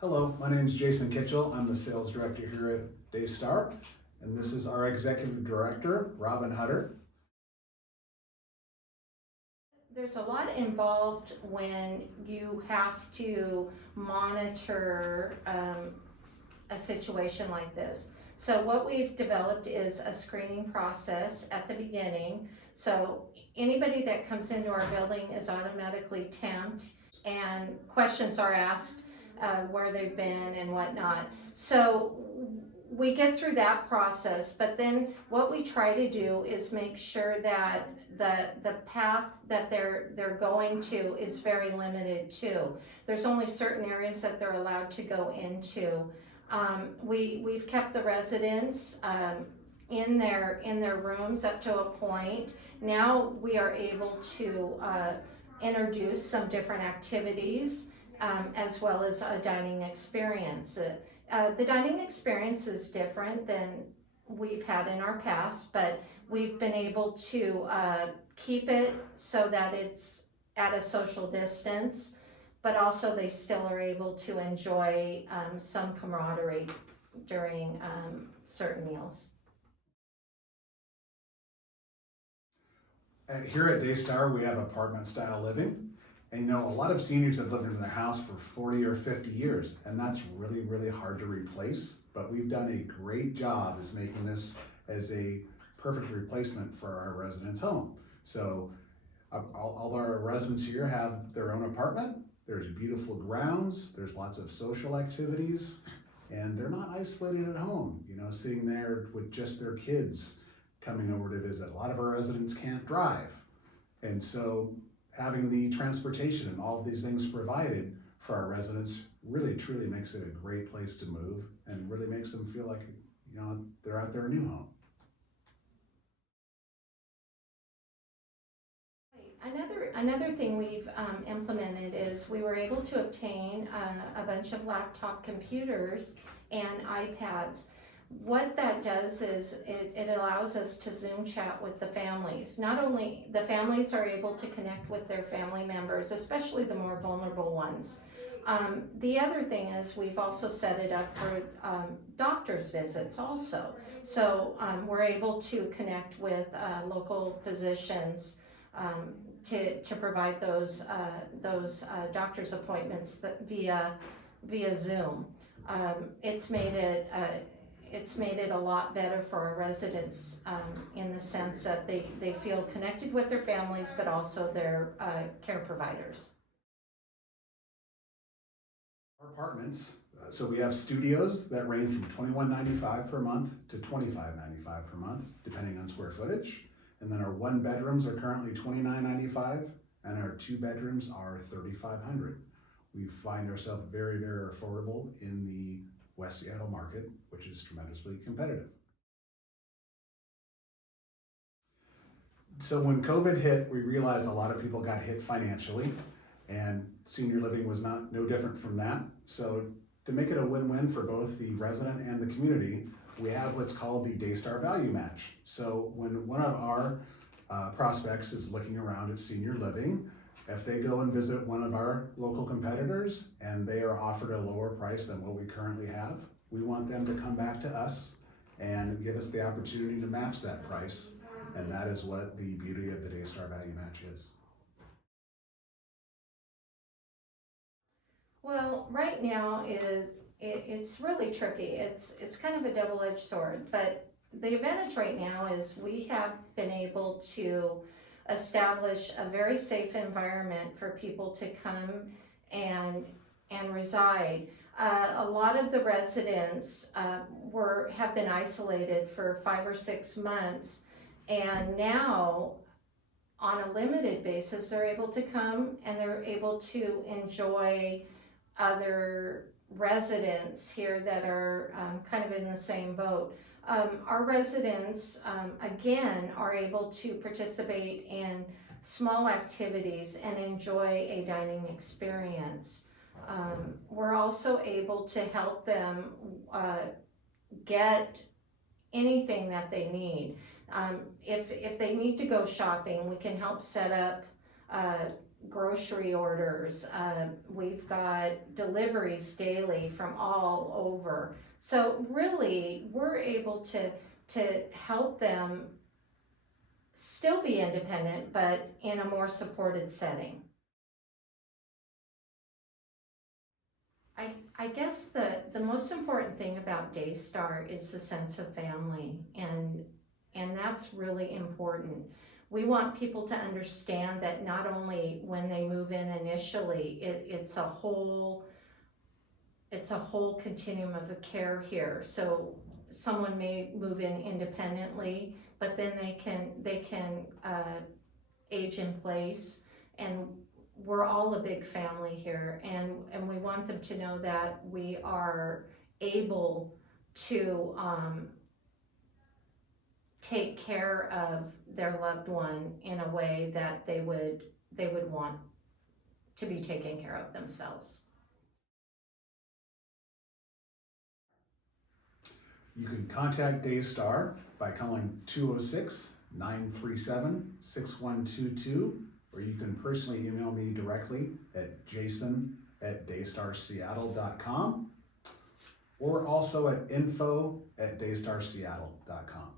Hello, my name is Jason Kitchell. I'm the sales director here at Daystar, and this is our executive director, Robyn Hutter. There's a lot involved when you have to monitor a situation like this. So what we've developed is a screening process at the beginning. So anybody that comes into our building is automatically temped and questions are asked where they've been and whatnot. So we get through that process, but then what we try to do is make sure that the path that they're going to is very limited too. There's only certain areas that they're allowed to go into. We've kept the residents in their rooms up to a point. Now we are able to introduce some different activities as well as a dining experience. The dining experience is different than we've had in our past, but we've been able to keep it so that it's at a social distance, but also they still are able to enjoy some camaraderie during certain meals. Here at Daystar, we have apartment style living. And a lot of seniors have lived in their house for 40 or 50 years, and that's really, really hard to replace. But we've done a great job as making this as a perfect replacement for our residents' home. So all our residents here have their own apartment. There's beautiful grounds, there's lots of social activities, and they're not isolated at home, sitting there with just their kids coming over to visit. A lot of our residents can't drive. And so having the transportation and all of these things provided for our residents really truly makes it a great place to move and really makes them feel like they're at their new home. Another thing we've implemented is we were able to obtain a bunch of laptop computers and iPads. What that does is it allows us to Zoom chat with the families. Not only the families are able to connect with their family members, especially the more vulnerable ones. The other thing is we've also set it up for doctor's visits also. So we're able to connect with local physicians to provide those doctor's appointments via Zoom. It's made it a lot better for our residents in the sense that they feel connected with their families, but also their care providers. Our apartments, so we have studios that range from $21.95 per month to $25.95 per month, depending on square footage. And then our one bedrooms are currently $29.95, and our two bedrooms are $3,500. We find ourselves very, very affordable in the West Seattle market, which is tremendously competitive. So when COVID hit, we realized a lot of people got hit financially, and senior living was no different from that. So to make it a win-win for both the resident and the community, we have what's called the Daystar Value Match. So when one of our prospects is looking around at senior living, if they go and visit one of our local competitors and they are offered a lower price than what we currently have, we want them to come back to us and give us the opportunity to match that price. And that is what the beauty of the Daystar Value Match is. Well, right now it's really tricky. It's kind of a double-edged sword, but the advantage right now is we have been able to establish a very safe environment for people to come and reside. A lot of the residents have been isolated for 5 or 6 months, and now on a limited basis they're able to come and they're able to enjoy other residents here that are kind of in the same boat. Our residents, again, are able to participate in small activities and enjoy a dining experience. We're also able to help them get anything that they need. If they need to go shopping, we can help set up grocery orders. We've got deliveries daily from all over. So really, we're able to help them still be independent, but in a more supported setting. I guess the most important thing about Daystar is the sense of family, and that's really important. We want people to understand that not only when they move in initially, it's a whole continuum of care here. So someone may move in independently, but then they can age in place, and we're all a big family here, and we want them to know that we are able to take care of their loved one in a way that they would want to be taken care of themselves. You can contact Daystar by calling 206-937-6122, or you can personally email me directly at jason@daystarseattle.com, or also at info@daystarseattle.com.